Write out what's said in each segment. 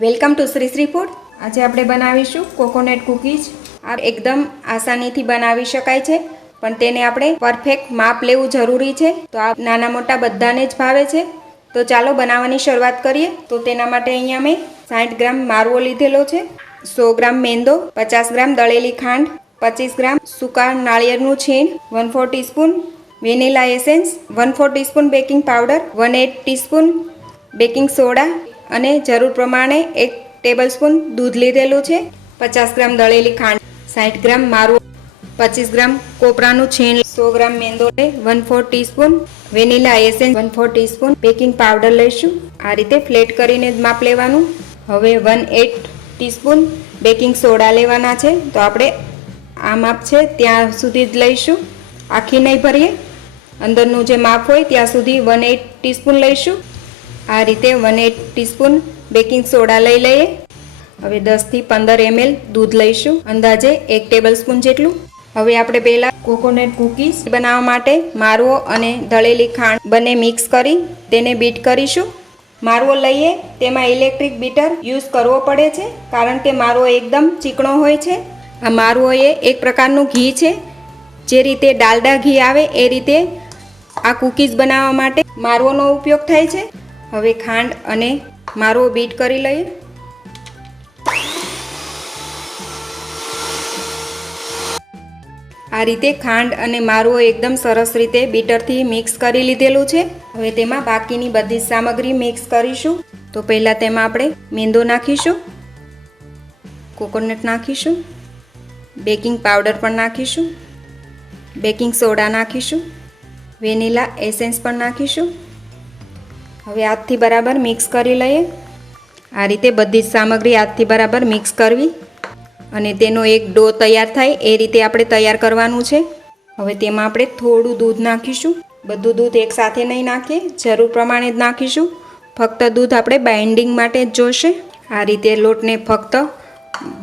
Welcome to Shri Shri food. આજે આપણે બનાવીશું કોકોનટ કૂકીઝ। આ એકદમ આસાનીથી બનાવી શકાય છે, પણ તેને આપણે પરફેક્ટ માપ લેવું જરૂરી છે। તો આ નાના મોટા બધાને જ ભાવે છે। તો ચાલો બનાવવાની શરૂઆત કરીએ। તો તેના માટે અહીંયા મેં 60 ગ્રામ મારવો લીધેલો છે, 100 ગ્રામ મેંદો, 50 ગ્રામ દળેલી ખાંડ, 25 ગ્રામ સૂકા નાળિયેરનું છીણ, 1/4 teaspoon vanilla essence, 1/4 teaspoon baking powder, 1/8 teaspoon baking soda અને જરૂર પ્રમાણે 1 ટેબલસ્પૂન દૂધ લીધેલું છે, 50 ગ્રામ દળેલી ખાંડ, 60 ગ્રામ મારવો, 25 ગ્રામ કોપરાનું છીણ, 100 ગ્રામ મેંદો, 1/4 teaspoon vanilla essence, 1/4 teaspoon baking powder લઈશું। આ રીતે ફ્લેટ કરીને જ માપ લેવાનું। હવે 1/8 ટીસ્પૂન બેકિંગ સોડા લેવાના છે। તો આપણે આ માપ છે ત્યાં સુધી જ લઈશું, આખી નહીં ભરીએ। અંદરનું જે માપ હોય ત્યાં સુધી 1/8 ટીસ્પૂન લઈશું। આ રીતે 1/8 ટીસ્પૂન બેકિંગ સોડા લઈ લઈએ। હવે 10 થી 15 ml દૂધ લઈશું, અંદાજે 1 ટેબલસ્પૂન જેટલું। હવે આપણે પહેલા કોકોનટ કૂકીઝ બનાવવા માટે મારવો અને દળેલી ખાંડ બંને મિક્સ કરી તેને બીટ કરીશું। મારવો લઈએ તેમાં ઇલેક્ટ્રિક બીટર યુઝ કરવો પડે છે, કારણ કે મારવો એકદમ ચીકણો હોય છે। આ મારવો એ એક પ્રકારનું ઘી છે, જે રીતે ડાલડા ઘી આવે એ રીતે આ કૂકીઝ બનાવવા માટે મારવોનો ઉપયોગ થાય છે। હવે ખાંડ અને મારવો બીટ કરી લઈએ। આ રીતે ખાંડ અને મારવો એકદમ સરસ રીતે બીટરથી મિક્સ કરી લીધેલું છે। હવે તેમાં બાકીની બધી જ સામગ્રી મિક્સ કરીશું। તો પહેલાં તેમાં આપણે મેંદો નાખીશું, કોકોનટ નાખીશું, બેકિંગ પાવડર પણ નાખીશું, બેકિંગ સોડા નાખીશું, વેનીલા એસેન્સ પણ નાખીશું। હવે હાથથી બરાબર મિક્સ કરી લઈએ। આ રીતે બધી જ સામગ્રી હાથથી બરાબર મિક્સ કરવી અને તેનો એક ડો તૈયાર થાય એ રીતે આપણે તૈયાર કરવાનું છે। હવે તેમાં આપણે થોડું દૂધ નાખીશું, બધું દૂધ એકસાથે નહીં નાખીએ, જરૂર પ્રમાણે જ નાખીશું। ફક્ત દૂધ આપણે બાઇન્ડિંગ માટે જ જોશે। આ રીતે લોટને ફક્ત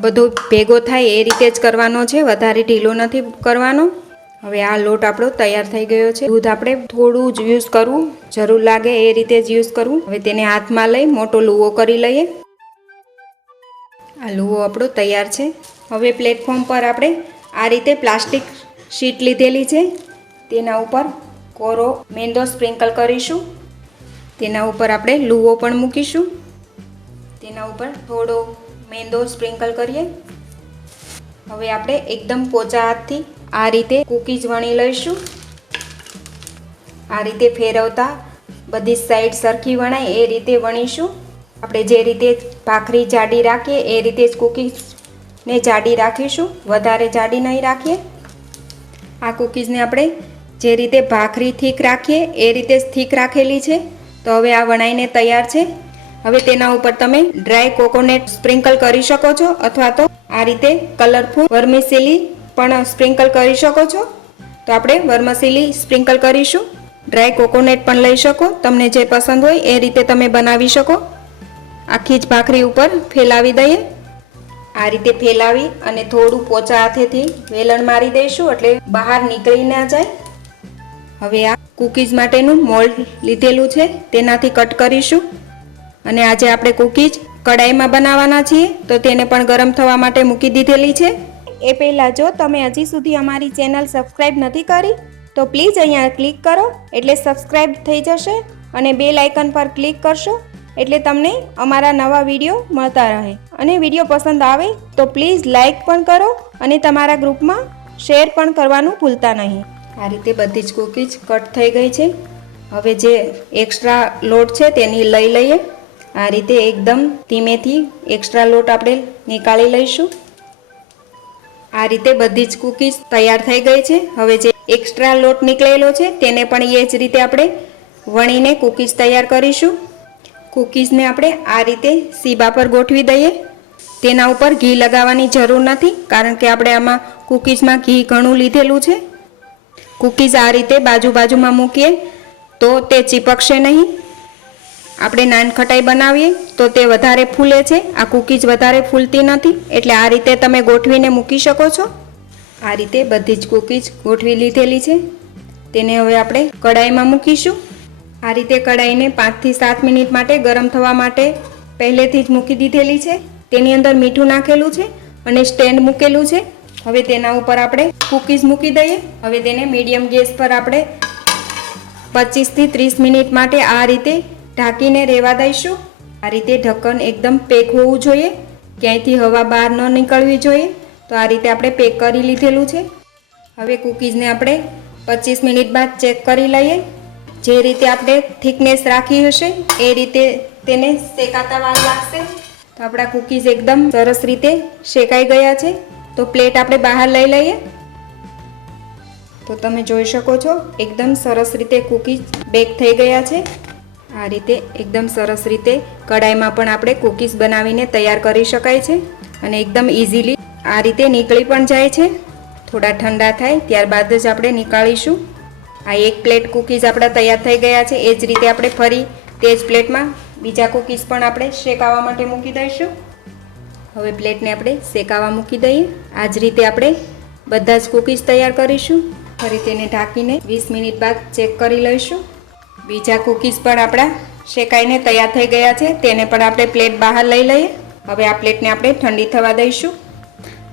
બધો ભેગો થાય એ રીતે જ કરવાનો છે, વધારે ઢીલો નથી કરવાનો। હવે આ લોટ આપણો તૈયાર થઈ ગયો છે। દૂધ આપણે થોડું જ યુઝ કરવું, જરૂર લાગે એ રીતે જ યુઝ કરવું। હવે તેને હાથમાં લઈ મોટો લુવો કરી લઈએ। આ લુવો આપણો તૈયાર છે। હવે પ્લેટફોર્મ પર આપણે આ રીતે પ્લાસ્ટિક શીટ લીધેલી છે, તેના ઉપર કોરો મેંદો સ્પ્રિંકલ કરીશું। તેના ઉપર આપણે લુવો પણ મૂકીશું, તેના ઉપર થોડો મેંદો સ્પ્રિંકલ કરીએ। હવે આપણે એકદમ પોચા હાથથી આ રીતે કૂકીઝ વણી લઈશું। આ રીતે ફેરવતા બધી સાઈડ સરખી વણાય એ રીતે વણીશું। આપણે જે રીતે ભાખરી જાડી રાખીએ એ રીતે જ કૂકીઝને જાડી રાખીશું, વધારે જાડી નહીં રાખીએ। આ કૂકીઝને આપણે જે રીતે ભાખરી થીક રાખીએ એ રીતે જ થીક રાખેલી છે। તો હવે આ વણાઈને તૈયાર છે। હવે તેના ઉપર તમે ડ્રાય કોકોનટ સ્પ્રિંકલ કરી શકો છો, અથવા તો આ રીતે કલરફુલ વર્મિસેલી પણ સ્પ્રિંકલ કરી શકો છો। તો આપણે વર્મિસેલી સ્પ્રિંકલ કરીશું, ડ્રાય કોકોનટ પણ લઈ શકો, તમને જે પસંદ હોય એ રીતે તમે બનાવી શકો। આખી જ ભાખરી ઉપર ફેલાવી દઈએ। આ રીતે ફેલાવી અને થોડું પોચા હાથેથી વેલણ મારી દઈશું, એટલે બહાર નીકળી ના જાય। હવે આ કૂકીઝ માટેનું મોલ્ડ લીધેલું છે, તેનાથી કટ કરીશું। અને આજે આપણે કૂકીઝ કડાઈમાં બનાવવાના છીએ, તો તેને પણ ગરમ થવા માટે મૂકી દીધેલી છે। એ પહેલાં જો તમે હજી સુધી અમારી ચેનલ સબસ્ક્રાઈબ નથી કરી તો પ્લીઝ અહીંયા ક્લિક કરો, એટલે સબસ્ક્રાઈબ થઈ જશે અને બેલ આઇકન પર ક્લિક કરશો એટલે તમને અમારા નવા વિડીયો મળતા રહે। અને વિડીયો પસંદ આવે તો પ્લીઝ લાઈક પણ કરો અને તમારા ગ્રુપમાં શેર પણ કરવાનું ભૂલતા નહીં। આ રીતે બધી જ કૂકીઝ કટ થઈ ગઈ છે। હવે જે એક્સ્ટ્રા લોટ છે તેની લઈ લઈએ। આ રીતે એકદમ ધીમેથી એક્સ્ટ્રા લોટ આપણે નીકાળી લઈશું। આ રીતે બધી જ કૂકીઝ તૈયાર થઈ ગઈ છે। હવે જે એક્સ્ટ્રા લોટ નીકળેલો છે તેને પણ એ જ રીતે આપણે વણીને કૂકીઝ તૈયાર કરીશું। કૂકીઝને આપણે આ રીતે સીબા પર ગોઠવી દઈએ। તેના ઉપર ઘી લગાવવાની જરૂર નથી, કારણ કે આપણે આમાં કૂકીઝમાં ઘી ઘણું લીધેલું છે। કૂકીઝ આ રીતે બાજુમાં મૂકીએ તો તે ચીપકશે નહીં। આપણે નાનખટાઈ બનાવીએ તો તે વધારે ફૂલે છે, આ કૂકીઝ વધારે ફૂલતી નથી, એટલે આ રીતે તમે ગોઠવીને મૂકી શકો છો। આ રીતે બધી જ કૂકીઝ ગોઠવી લીધેલી છે, તેને હવે આપણે કડાઈમાં મૂકીશું। આ રીતે કડાઈને 5 થી 7 મિનિટ માટે ગરમ થવા માટે પહેલેથી જ મૂકી દીધેલી છે. તેની અંદર મીઠું નાખેલું છે અને સ્ટેન્ડ મૂકેલું છે. હવે તેના ઉપર આપણે કૂકીઝ મૂકી દઈએ. હવે તેને મીડિયમ ગેસ પર આપણે 25 થી 30 મિનિટ માટે આ રીતે ઢાંકીને રહેવા દઈશું. આ રીતે ઢક્કન એકદમ પેક હોવું જોઈએ, ક્યાંયથી હવા બહાર ન નીકળવી જોઈએ. તો આ રીતે આપણે પેક કરી લીધેલું છે. હવે કૂકીઝને આપણે 25 મિનિટ બાદ ચેક કરી લઈએ. જે રીતે આપણે થિકનેસ રાખી હશે એ રીતે તેને શેકાતા વાર લાગશે. તો આપણા કૂકીઝ એકદમ સરસ રીતે શેકાઈ ગયા છે. તો પ્લેટ આપણે બહાર લઈ લઈએ. તો તમે જોઈ શકો છો એકદમ સરસ રીતે કૂકીઝ બેક થઈ ગયા છે. આ રીતે એકદમ સરસ રીતે કડાઈમાં પણ આપણે કૂકીઝ બનાવીને તૈયાર કરી શકાય છે અને એકદમ ઇઝીલી આ રીતે નીકળી પણ જાય છે. થોડા ઠંડા થાય ત્યારબાદ જ આપણે નીકાળીશું. આ એક પ્લેટ કૂકીઝ આપણા તૈયાર થઈ ગયા છે. એ જ રીતે આપણે ફરી તે જ પ્લેટમાં બીજા કૂકીઝ પણ આપણે શેકાવા માટે મૂકી દઈશું. હવે પ્લેટને આપણે શેકાવા મૂકી દઈએ. આ જ રીતે આપણે બધા જ કૂકીઝ તૈયાર કરીશું. ફરી તેને ઢાંકીને 20 મિનિટ બાદ ચેક કરી લઈશું. બીજા કૂકીઝ પણ આપણા શેકાઈને તૈયાર થઈ ગયા છે. તેને પણ આપણે પ્લેટ બહાર લઈ લઈએ. હવે આ પ્લેટને આપણે ઠંડી થવા દઈશું.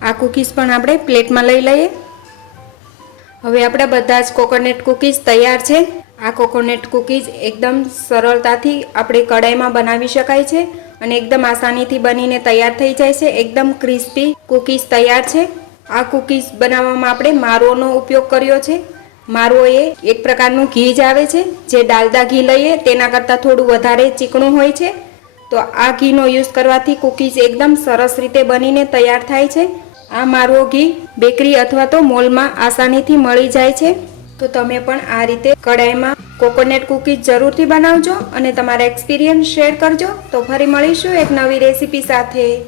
આ કૂકીઝ પણ આપણે પ્લેટમાં લઈ લઈએ. હવે આપણા બધા જ કોકોનટ કૂકીઝ તૈયાર છે. આ કોકોનટ કૂકીઝ એકદમ સરળતાથી આપણે કડાઈમાં બનાવી શકાય છે અને એકદમ આસાનીથી બનીને તૈયાર થઈ જાય છે. એકદમ ક્રિસ્પી કૂકીઝ તૈયાર છે. આ કૂકીઝ બનાવવામાં આપણે મારોનો ઉપયોગ કર્યો છે. મારો એ એક પ્રકારનું ઘી જ આવે છે, જે ડાલડા ઘી લઈએ તેના કરતાં થોડું વધારે ચીકણું હોય છે. તો આ ઘીનો યુઝ કરવાથી કૂકીઝ એકદમ સરસ રીતે બનીને તૈયાર થાય છે. આ મારો ઘી બેકરી અથવા તો મોલમાં આસાનીથી મળી જાય છે. તો તમે પણ આ રીતે કડાઈમાં કોકોનટ કૂકીઝ જરૂરથી બનાવજો અને તમારા એક્સપિરિયન્સ શેર કરજો. તો ફરી મળીશું એક નવી રેસીપી સાથે.